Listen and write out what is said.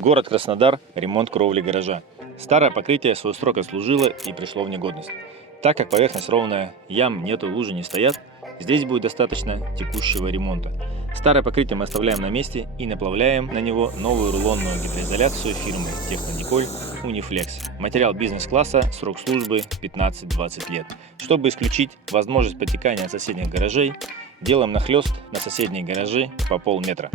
Город Краснодар. Ремонт кровли гаража. Старое покрытие свой срок отслужило и пришло в негодность. Так как поверхность ровная, ям нету, лужи не стоят, здесь будет достаточно текущего ремонта. Старое покрытие мы оставляем на месте и наплавляем на него новую рулонную гидроизоляцию фирмы Технониколь Унифлекс. Материал бизнес-класса, срок службы 15-20 лет. Чтобы исключить возможность подтекания от соседних гаражей, делаем нахлест на соседние гаражи по полметра.